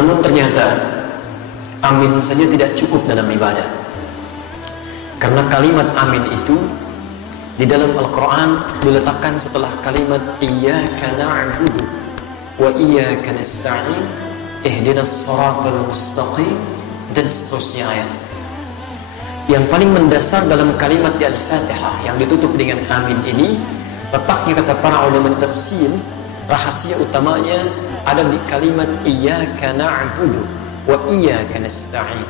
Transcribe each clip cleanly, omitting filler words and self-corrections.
Namun ternyata amin saja tidak cukup dalam ibadah. Karena kalimat amin itu di dalam Al-Quran diletakkan setelah kalimat iyyaka na'budu wa iyyaka nasta'in ihdinas siratal mustaqim dan seterusnya ayat. Yang paling mendasar dalam kalimat di Al-Fatihah yang ditutup dengan amin ini, letaknya kata para ulama tafsir, rahasia utamanya ada di kalimat iyyaka na'budu wa iyyaka nasta'in.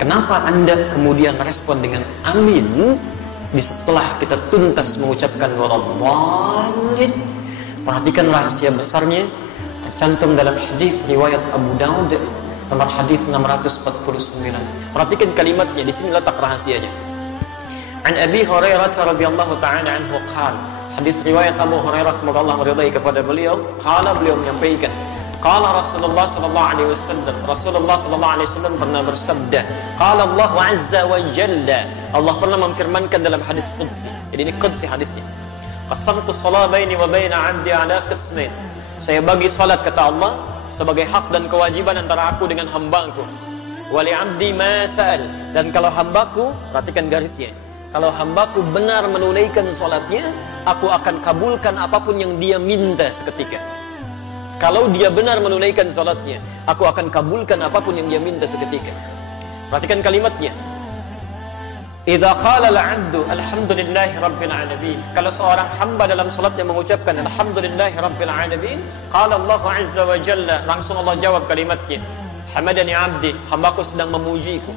Kenapa Anda kemudian respon dengan amin di setelah kita tuntas mengucapkan waladdallin? Perhatikan rahasia besarnya, tercantum dalam hadis riwayat Abu Daud nomor hadis 649. Perhatikan kalimatnya, di sini letak rahasianya. An Abi Hurairah radhiyallahu ta'ala anhu qala, hadis riwayat Abu Hurairah semoga Allah meridai kepada beliau, beliau menyampaikan, qala Rasulullah sallallahu alaihi wasallam, Rasulullah sallallahu alaihi wasallam pernah bersabda, qala Allah azza wa jalla, Allah pernah memfirmankan dalam hadis qudsi. Jadi ini qudsi hadisnya. Qasamtu shalah baini wa baina 'abdi ala qismain. Saya bagi salat kata Allah sebagai hak dan kewajiban antara aku dengan hambaku. Wa li 'abdi ma sa'al, dan kalau hambaku, perhatikan garisnya, kalau hambaku benar menunaikan salatnya, aku akan kabulkan apapun yang dia minta seketika. Kalau dia benar menunaikan salatnya, aku akan kabulkan apapun yang dia minta seketika. Perhatikan kalimatnya. Idza qala al-'abdu alhamdulillahi rabbil alamin. Kalau seorang hamba dalam salatnya mengucapkan alhamdulillahi rabbil alamin, qala Allah azza wa jalla, langsung Allah jawab kalimatnya, hamadani 'abdi, hambaku sedang memujiku.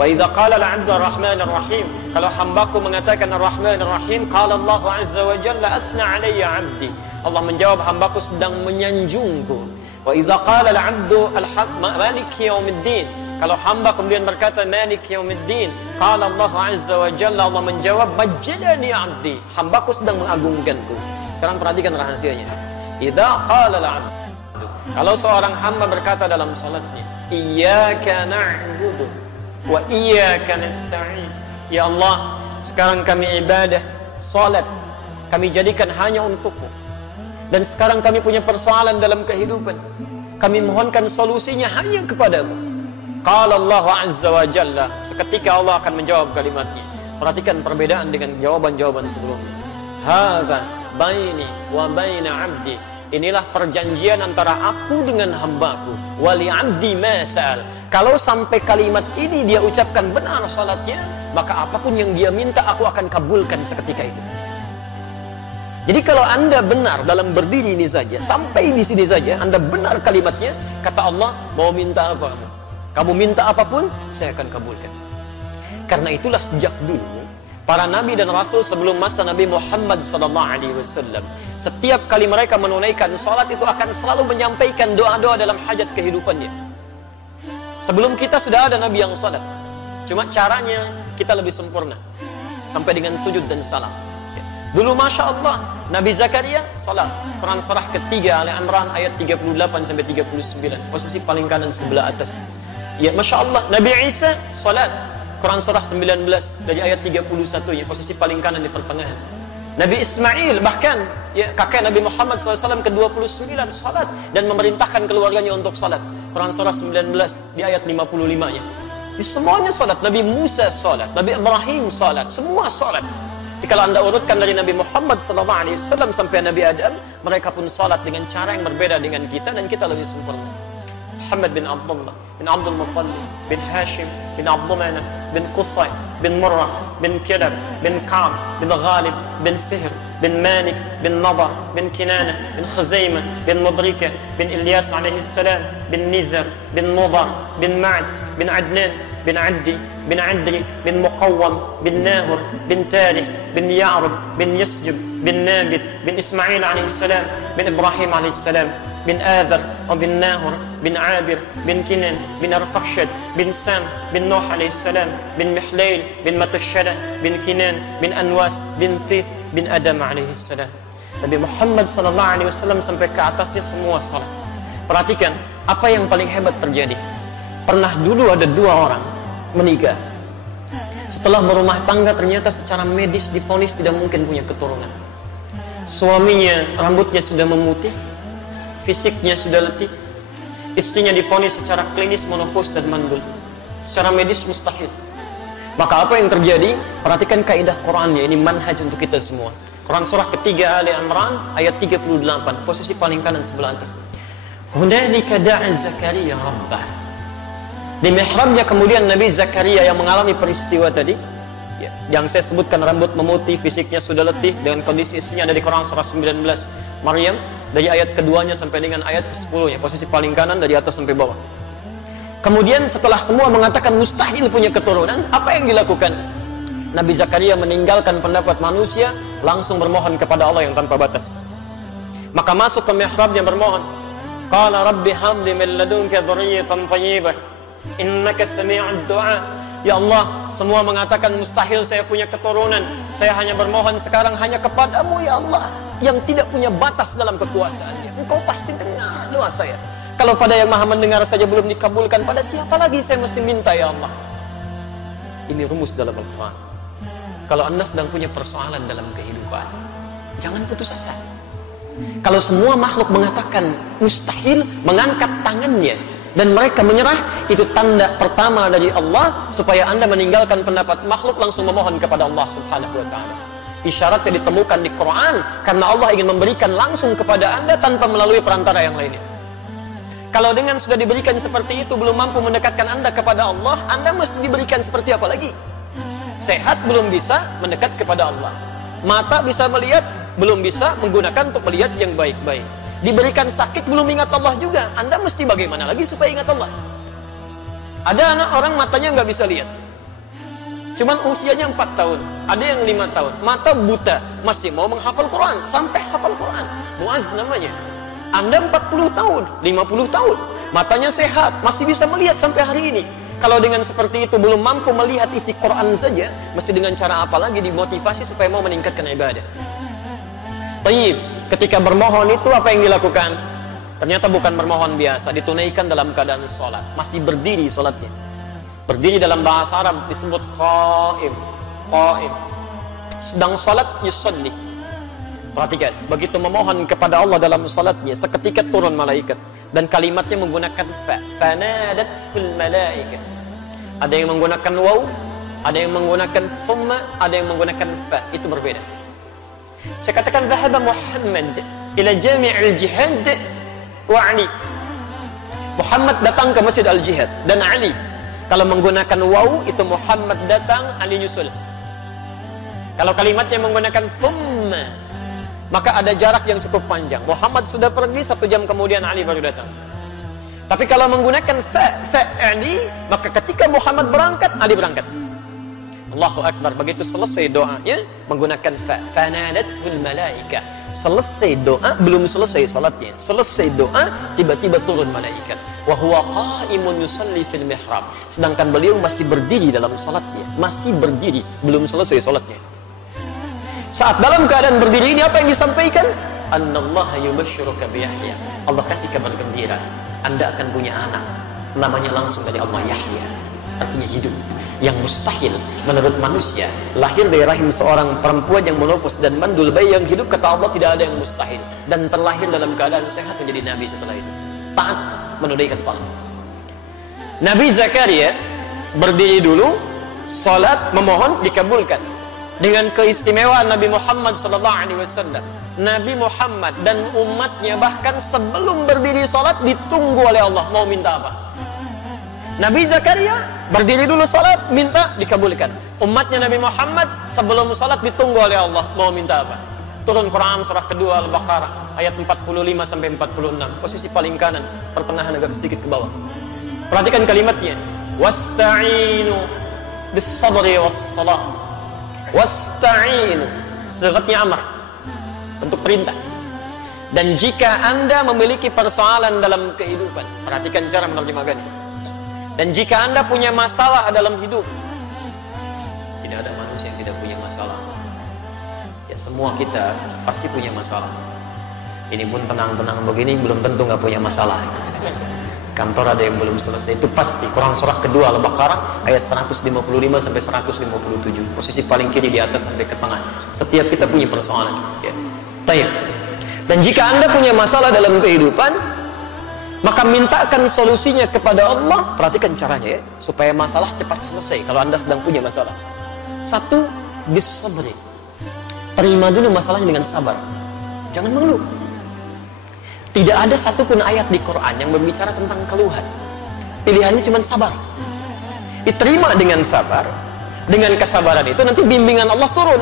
Wa idza qala al-'abdu ar-rahmanir rahim, kalau hambaku mengatakan ar-rahmanir rahim, qala Allah azza wa jalla athna 'alayya 'abdi, Allah menjawab hambaku sedang menyanjungku. Wa idza qala al-'abdu maliki yaumiddin, kalau hamba kemudian berkata maliki yaumiddin, qala Allah azza wa jalla, Allah menjawab majjadani 'abdi, hambaku sedang mengagungkanku. Sekarang perhatikan rahasianya. Idza qala al-'abdu, kalau seorang hamba berkata dalam salatnya, iyyaka na'budu wa iyyaka nasta'in, ya Allah, sekarang kami ibadah, salat kami jadikan hanya untukmu, dan sekarang kami punya persoalan dalam kehidupan, kami mohonkan solusinya hanya kepadamu. Qala Allah azza wa jalla, seketika Allah akan menjawab kalimatnya. Perhatikan perbedaan dengan jawaban-jawaban sebelumnya. Hadza baini wa baina 'abdi, inilah perjanjian antara aku dengan hambaku. Wali 'abdi ma sa'al, kalau sampai kalimat ini dia ucapkan benar salatnya, maka apapun yang dia minta aku akan kabulkan seketika itu. Jadi kalau Anda benar dalam berdiri ini saja, sampai di sini saja Anda benar kalimatnya, kata Allah, mau minta apa kamu minta apapun, saya akan kabulkan. Karena itulah sejak dulu para nabi dan rasul sebelum masa Nabi Muhammad SAW, setiap kali mereka menunaikan salat itu akan selalu menyampaikan doa-doa dalam hajat kehidupannya. Sebelum kita sudah ada nabi yang salat, cuma caranya kita lebih sempurna sampai dengan sujud dan salam. Dulu Masya Allah, Nabi Zakaria salat, Quran surah ketiga Ali Imran ayat 38-39, posisi paling kanan sebelah atas. Ya Masya Allah, Nabi Isa salat, Quran surah 19 dari ayat 31, ya posisi paling kanan di pertengahan. Nabi Ismail bahkan ya kakek Nabi Muhammad SAW ke-29 salat dan memerintahkan keluarganya untuk salat, Quran surah 19 di ayat 55-nya. Di semuanya salat. Nabi Musa salat, Nabi Ibrahim salat, semua salat. Kalau Anda urutkan dari Nabi Muhammad SAW sampai Nabi Adam, mereka pun salat dengan cara yang berbeda dengan kita, dan kita lebih sempurna. Muhammad bin Abdullah bin Abdul Muttalib bin Hashim bin Abdul Manaf bin Qusay bin Murrah bin Kilab bin Ka'b bin Ghalib bin Fihr bin Malik bin Nadar bin Kinana bin Khuzaimah bin Mudrika bin Ilyas alaihi salam bin Nizar bin Mudar bin Ma'ad bin Adnan bin Addi bin Adri bin Muqawwam bin Nahur bin Talih bin Ya'rub bin Yasjub bin Nabit bin Ismail alaihi salam bin Ibrahim alaihi salam bin Adhar bin Nahur bin Abir bin Kinan bin Arfakhshad bin Sam bin Nuh alaihi salam bin Mihlail bin Matashada bin Kinan bin Anwas bin Thith bin Adam alaihi salam. Nabi Muhammad sallallahu alaihi wasallam sampai ke atasnya semua salat. Perhatikan apa yang paling hebat terjadi. Pernah dulu ada dua orang menikah. Setelah berumah tangga ternyata secara medis divonis tidak mungkin punya keturunan. Suaminya rambutnya sudah memutih, fisiknya sudah letih, istrinya divonis secara klinis menopause dan mandul, secara medis mustahil. Maka apa yang terjadi? Perhatikan kaidah Qurannya, ini manhaj untuk kita semua. Quran surah ketiga Ali Imran ayat 38, posisi paling kanan sebelah atas. Hunalika da'a Zakaria rabbah. Di mihrabnya kemudian Nabi Zakaria yang mengalami peristiwa tadi, ya, yang saya sebutkan, rambut memutih, fisiknya sudah letih, dengan kondisi istrinya ada di Quran surah 19 Maryam, dari ayat keduanya sampai dengan ayat ke-10 nya, posisi paling kanan dari atas sampai bawah. Kemudian setelah semua mengatakan mustahil punya keturunan, apa yang dilakukan? Nabi Zakaria meninggalkan pendapat manusia, langsung bermohon kepada Allah yang tanpa batas. Maka masuk ke mihrabnya bermohon. Qala rabbi habli min ladunka dzurriyyatan thayyibah innaka sami'ud du'a. Ya Allah, semua mengatakan mustahil saya punya keturunan. Saya hanya bermohon sekarang hanya kepadamu ya Allah, yang tidak punya batas dalam kekuasaannya. Engkau pasti dengar doa saya. Kalau pada yang maha mendengar saja belum dikabulkan, pada siapa lagi saya mesti minta ya Allah? Ini rumus dalam Al-Quran. Kalau Anda sedang punya persoalan dalam kehidupan, jangan putus asa. Kalau semua makhluk mengatakan mustahil, mengangkat tangannya dan mereka menyerah, itu tanda pertama dari Allah supaya Anda meninggalkan pendapat makhluk, langsung memohon kepada Allah Subhanahu wa ta'ala. Isyaratnya ditemukan di Quran karena Allah ingin memberikan langsung kepada Anda tanpa melalui perantara yang lainnya. Kalau dengan sudah diberikan seperti itu belum mampu mendekatkan Anda kepada Allah, Anda mesti diberikan seperti apa lagi? Sehat belum bisa mendekat kepada Allah. Mata bisa melihat, belum bisa menggunakan untuk melihat yang baik-baik. Diberikan sakit belum ingat Allah juga. Anda mesti bagaimana lagi supaya ingat Allah? Ada anak orang matanya nggak bisa lihat, cuman usianya 4 tahun, ada yang 5 tahun, mata buta, masih mau menghafal Quran, sampai hafal Quran. Muaz namanya. Anda 40 tahun, 50 tahun, matanya sehat, masih bisa melihat sampai hari ini. Kalau dengan seperti itu belum mampu melihat isi Quran saja, mesti dengan cara apa lagi dimotivasi supaya mau meningkatkan ibadah? Baik, ketika bermohon itu apa yang dilakukan? Ternyata bukan bermohon biasa, ditunaikan dalam keadaan sholat, masih berdiri sholatnya. Berdiri dalam bahasa Arab disebut qa'im, qa'im. Sedang sholat yusalli. Perhatikan, begitu memohon kepada Allah dalam salatnya, seketika turun malaikat dan kalimatnya menggunakan fa, fanadat fil malaika. Ada yang menggunakan waw, ada yang menggunakan thumma, ada yang menggunakan fa, itu berbeda. Saya katakan dhahaba Muhammad ila jami'il jihad wa Ali. Muhammad datang ke Masjid Al-Jihad dan Ali. Kalau menggunakan waw itu Muhammad datang, Ali nyusul. Kalau kalimatnya menggunakan thumma, maka ada jarak yang cukup panjang. Muhammad sudah pergi, 1 jam kemudian Ali baru datang. Tapi kalau menggunakan fa Ali, maka ketika Muhammad berangkat, Ali berangkat. Allahu Akbar. Begitu selesai doanya menggunakan fa, fanadat fil malaika. Selesai doa, belum selesai salatnya. Selesai doa, tiba-tiba turun malaikat. Wa huwa qa'imun yusalli fil mihrab. Sedangkan beliau masih berdiri dalam salatnya, masih berdiri, belum selesai salatnya. Saat dalam keadaan berdiri ini apa yang disampaikan? Annallaha yubashshiruka bi Yahya. Allah kasih kabar gembira, Anda akan punya anak. Namanya langsung dari Allah, Yahya. Artinya hidup. Yang mustahil menurut manusia, lahir dari rahim seorang perempuan yang menofus dan mandul, bayi yang hidup, kata Allah tidak ada yang mustahil. Dan terlahir dalam keadaan sehat menjadi nabi setelah itu. Taat menunaikan salat. Nabi Zakaria berdiri dulu, salat, memohon, dikabulkan. Dengan keistimewaan Nabi Muhammad SAW, Nabi Muhammad dan umatnya bahkan sebelum berdiri sholat ditunggu oleh Allah mau minta apa. Nabi Zakaria berdiri dulu sholat, minta, dikabulkan. Umatnya Nabi Muhammad sebelum sholat ditunggu oleh Allah mau minta apa. Turun Quran surah kedua Al-Baqarah ayat 45 sampai 46, posisi paling kanan, pertengahan agak sedikit ke bawah. Perhatikan kalimatnya, wasta'inu bis sabri was salah. Wasta'inu, sigatnya amar, untuk perintah. Dan jika Anda memiliki persoalan dalam kehidupan, perhatikan cara menerjemahkannya. Dan jika Anda punya masalah dalam hidup, tidak ada manusia yang tidak punya masalah. Ya, semua kita pasti punya masalah. Ini pun tenang-tenang begini belum tentu nggak punya masalah. Kantor ada yang belum selesai, itu pasti. Quran surah kedua Al-Baqarah ayat 155 sampai 157, posisi paling kiri di atas sampai ke tengah. Setiap kita punya persoalan, ya. Baik. Dan jika Anda punya masalah dalam kehidupan, Maka mintakan solusinya kepada Allah. Perhatikan caranya ya, supaya masalah cepat selesai kalau Anda sedang punya masalah. Satu, bisabri. Terima dulu masalahnya dengan sabar. Jangan mengeluh. Tidak ada satupun ayat di Quran yang berbicara tentang keluhan. Pilihannya cuma sabar. Diterima dengan sabar. Dengan kesabaran itu nanti bimbingan Allah turun.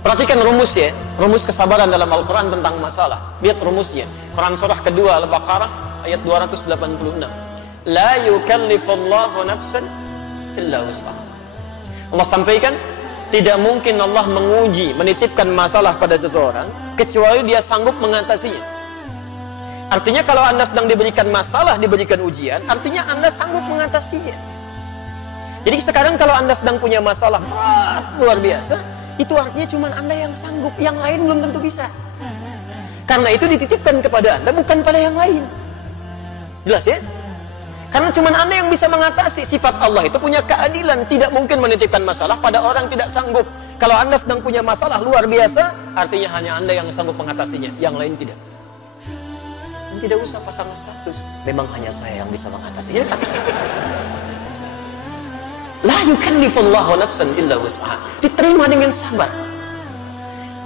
Perhatikan rumus ya, rumus kesabaran dalam Al-Quran tentang masalah. Lihat rumusnya. Quran surah kedua Al-Baqarah ayat 286. La yukallifullahu nafsan illa wus'aha. Allah sampaikan, tidak mungkin Allah menguji, menitipkan masalah pada seseorang kecuali dia sanggup mengatasinya. Artinya kalau Anda sedang diberikan masalah, diberikan ujian, artinya Anda sanggup mengatasinya. Jadi sekarang kalau Anda sedang punya masalah berat, luar biasa, itu artinya cuma Anda yang sanggup, yang lain belum tentu bisa. Karena itu dititipkan kepada Anda, bukan pada yang lain. Jelas ya? Karena cuma Anda yang bisa mengatasi. Sifat Allah itu punya keadilan, tidak mungkin menitipkan masalah pada orang yang tidak sanggup. Kalau Anda sedang punya masalah luar biasa, artinya hanya Anda yang sanggup mengatasinya, yang lain tidak. Dan tidak usah pasang status, memang hanya saya yang bisa mengatasinya. La yukallifullahu nafsan illa wus'aha. Diterima dengan sabar.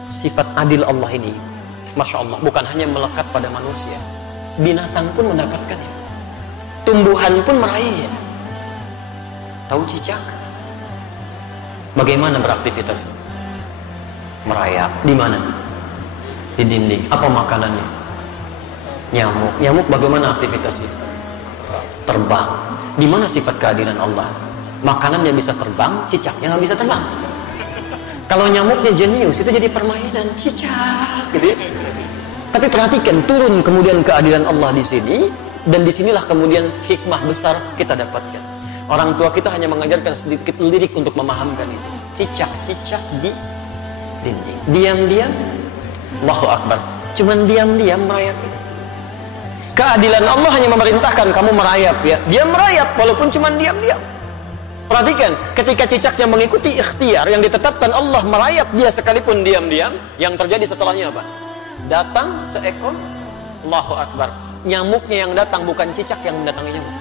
Sifat adil Allah ini, Masya Allah, bukan hanya melekat pada manusia, binatang pun mendapatkannya, tumbuhan pun meraihnya. Tahu cicak bagaimana beraktivitas? Merayap. Di mana? Di dinding. Apa makanannya? Nyamuk. Nyamuk bagaimana aktivitasnya? Terbang. Di mana sifat keadilan Allah? Makanannya bisa terbang, cicaknya nggak bisa terbang. Kalau nyamuknya jenius, itu jadi permainan cicak, gitu ya. Tapi perhatikan, turun kemudian keadilan Allah di sini, dan disinilah kemudian hikmah besar kita dapatkan. Orang tua kita hanya mengajarkan sedikit lirik untuk memahamkan itu. Cicak-cicak di dinding. Diam-diam, Allahu Akbar. Cuman diam-diam merayap. Keadilan Allah hanya memerintahkan kamu merayap ya. Dia merayap walaupun cuman diam-diam. Perhatikan, ketika cicaknya mengikuti ikhtiar yang ditetapkan Allah, merayap dia sekalipun diam-diam, yang terjadi setelahnya apa? Datang seekor, Allahu Akbar. Nyamuknya yang datang, bukan cicak yang mendatangi nyamuk.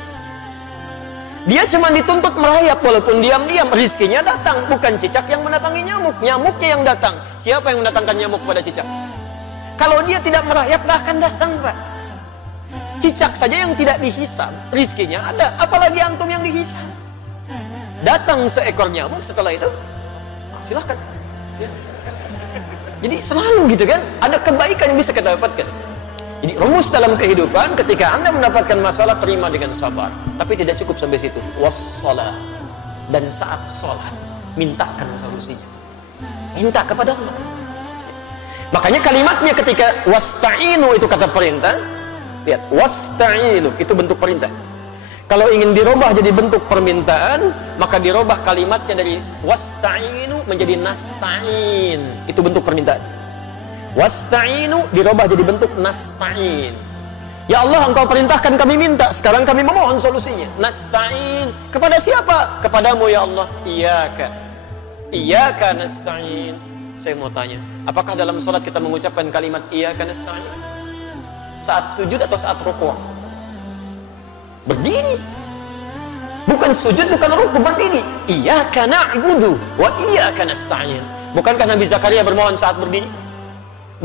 Dia cuma dituntut merayap walaupun diam-diam, rizkinya datang, bukan cicak yang mendatangi nyamuk. Nyamuknya yang datang. Siapa yang mendatangkan nyamuk pada cicak? Kalau dia tidak merayap, gak akan datang, Pak. Cicak saja yang tidak dihisab, rizkinya ada, apalagi antum yang dihisab. Datang seekor nyamuk, setelah itu silahkan ya. Jadi selalu gitu kan, ada kebaikan yang bisa kita dapatkan. Jadi rumus dalam kehidupan, ketika Anda mendapatkan masalah, terima dengan sabar. Tapi tidak cukup sampai situ. Wassalah. Dan saat sholat, mintakan solusinya, minta kepada Allah. Makanya kalimatnya ketika wasta'inu itu kata perintah. Lihat, wasta'inu itu bentuk perintah. Kalau ingin dirubah jadi bentuk permintaan, maka dirubah kalimatnya dari wasta'inu menjadi nasta'in. Itu bentuk permintaan. Wasta'inu dirubah jadi bentuk nasta'in. Ya Allah, Engkau perintahkan kami minta, sekarang kami memohon solusinya. Nasta'in. Kepada siapa? Kepadamu ya Allah. Iyyaka nasta'in. Saya mau tanya, apakah dalam sholat kita mengucapkan kalimat iyyaka nasta'in? Saat sujud atau saat rukuk? Berdiri. Bukan sujud, bukan rukuk, berdiri. Iyyaka na'budu wa iyyaka nasta'in. Bukankah Nabi Zakaria bermohon saat berdiri?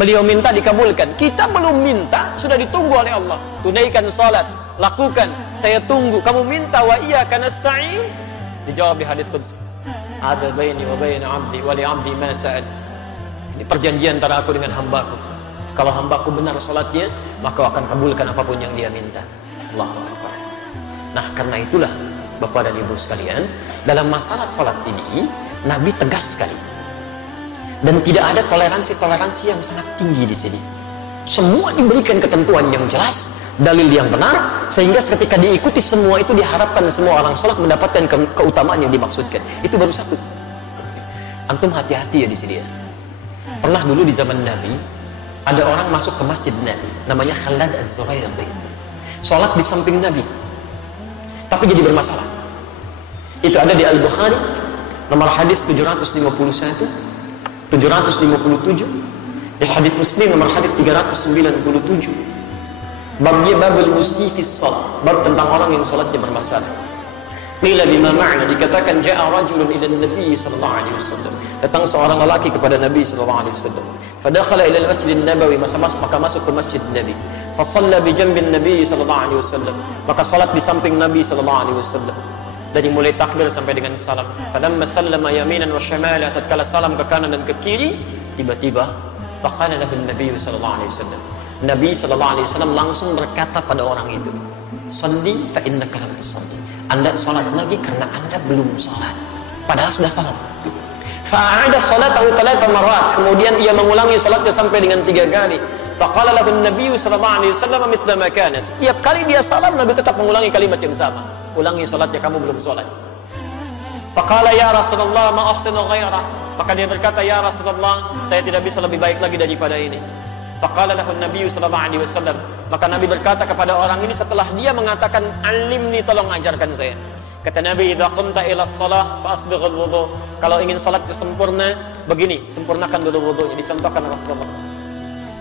Beliau minta dikabulkan. Kita belum minta, sudah ditunggu oleh Allah. Tunaikan salat, lakukan. Saya tunggu. Kamu minta wa iyyaka nasta'in? Dijawab di hadis qudsi. Ada baini wa baina 'abdi wa li 'abdi ma sa'al. Ini perjanjian antara aku dengan hambaku. Kalau hambaku benar salatnya, maka akan kabulkan apapun yang dia minta. Allahu Akbar. Nah, karena itulah Bapak dan Ibu sekalian, dalam masalah salat ini Nabi tegas sekali. Dan tidak ada toleransi-toleransi yang sangat tinggi di sini. Semua diberikan ketentuan yang jelas, dalil yang benar, sehingga ketika diikuti semua itu diharapkan semua orang salat mendapatkan keutamaan yang dimaksudkan. Itu baru satu. Antum hati-hati ya di sini ya. Pernah dulu di zaman Nabi ada orang masuk ke masjid Nabi, namanya Khalad Az-Zuhairi. Salat di samping Nabi. Tapi jadi bermasalah. Itu ada di Al-Bukhari, nomor hadis 751, 757, di hadis Muslim nomor hadis 397. Babnya babul musifis salat, bab tentang orang yang salatnya bermasalah. Qila bima ma'na, dikatakan ja'a rajulun ila Nabi sallallahu alaihi wasallam. Datang seorang lelaki kepada Nabi sallallahu alaihi wasallam. Fadakhala ila al-Masjid an-Nabawi, maka masuk ke Masjid Nabi. Fa shalla bi janbin Nabi sallallahu alaihi wasallam. Maka salat di samping Nabi sallallahu alaihi wasallam. Dari mulai takbir sampai dengan salam. Falamma sallama yaminan wa shimala, tatkala salam ke kanan dan ke kiri, tiba-tiba faqala lahu Nabi sallallahu alaihi wasallam. Nabi sallallahu alaihi wasallam langsung berkata pada orang itu, "Shalli fa innaka lam tusalli." Anda salat lagi karena Anda belum salat. Padahal sudah salat. Fa'ada salatahu 3 marrat. Kemudian ia mengulangi salatnya sampai dengan 3 kali. Faqala lahu Nabi sallallahu alaihi wasallam mithla ma kana. Setiap kali dia salam, Nabi tetap mengulangi kalimat yang sama. Ulangi salatnya, kamu belum salat. Faqala ya Rasulullah ma ahsinu ghairah. Maka dia berkata, ya Rasulullah, saya tidak bisa lebih baik lagi daripada ini. Faqala lahu Nabi sallallahu alaihi wasallam. Maka Nabi berkata kepada orang ini setelah dia mengatakan, alimni, tolong ajarkan saya. Kata Nabi, idza qumta ila shalah fa asbighul wudu. Kalau ingin salat sempurna, begini, sempurnakan dulu wudunya, dicontohkan Rasulullah.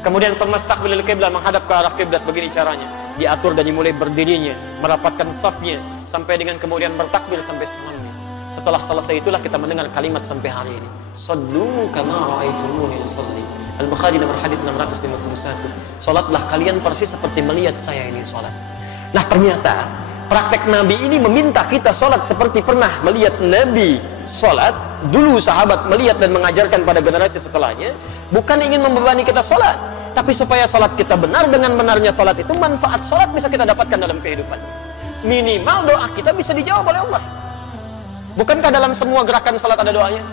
Kemudian famastaqbilil qiblah, menghadap ke arah kiblat, begini caranya. Diatur dari mulai berdirinya, merapatkan safnya, sampai dengan kemudian bertakbir sampai salamnya. Setelah selesai itulah kita mendengar kalimat sampai hari ini. Sallu kama ra'aitumuni usalli. Al-Bukhari nomor hadis 651. Salatlah kalian persis seperti melihat saya ini salat. Nah, ternyata praktek Nabi ini meminta kita salat seperti pernah melihat Nabi salat. Dulu sahabat melihat dan mengajarkan pada generasi setelahnya, bukan ingin membebani kita salat, tapi supaya salat kita benar. Dengan benarnya salat itu, manfaat salat bisa kita dapatkan dalam kehidupan. Minimal doa kita bisa dijawab oleh Allah. Bukankah dalam semua gerakan salat ada doanya?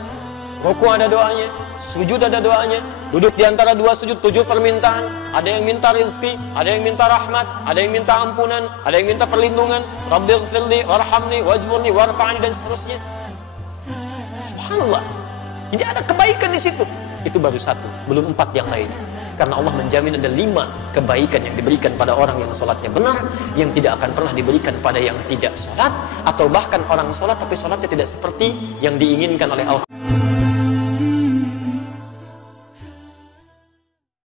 Ruku ada doanya, sujud ada doanya, duduk di antara 2 sujud 7 permintaan. Ada yang minta rezeki, ada yang minta rahmat, ada yang minta ampunan, ada yang minta perlindungan. Rabbighfirli warhamni wajburni warfa'ni, dan seterusnya. Subhanallah. Jadi ada kebaikan di situ. Itu baru 1, belum 4 yang lain. Karena Allah menjamin ada 5 kebaikan yang diberikan pada orang yang sholatnya benar, yang tidak akan pernah diberikan pada yang tidak sholat, atau bahkan orang sholat tapi sholatnya tidak seperti yang diinginkan oleh Allah.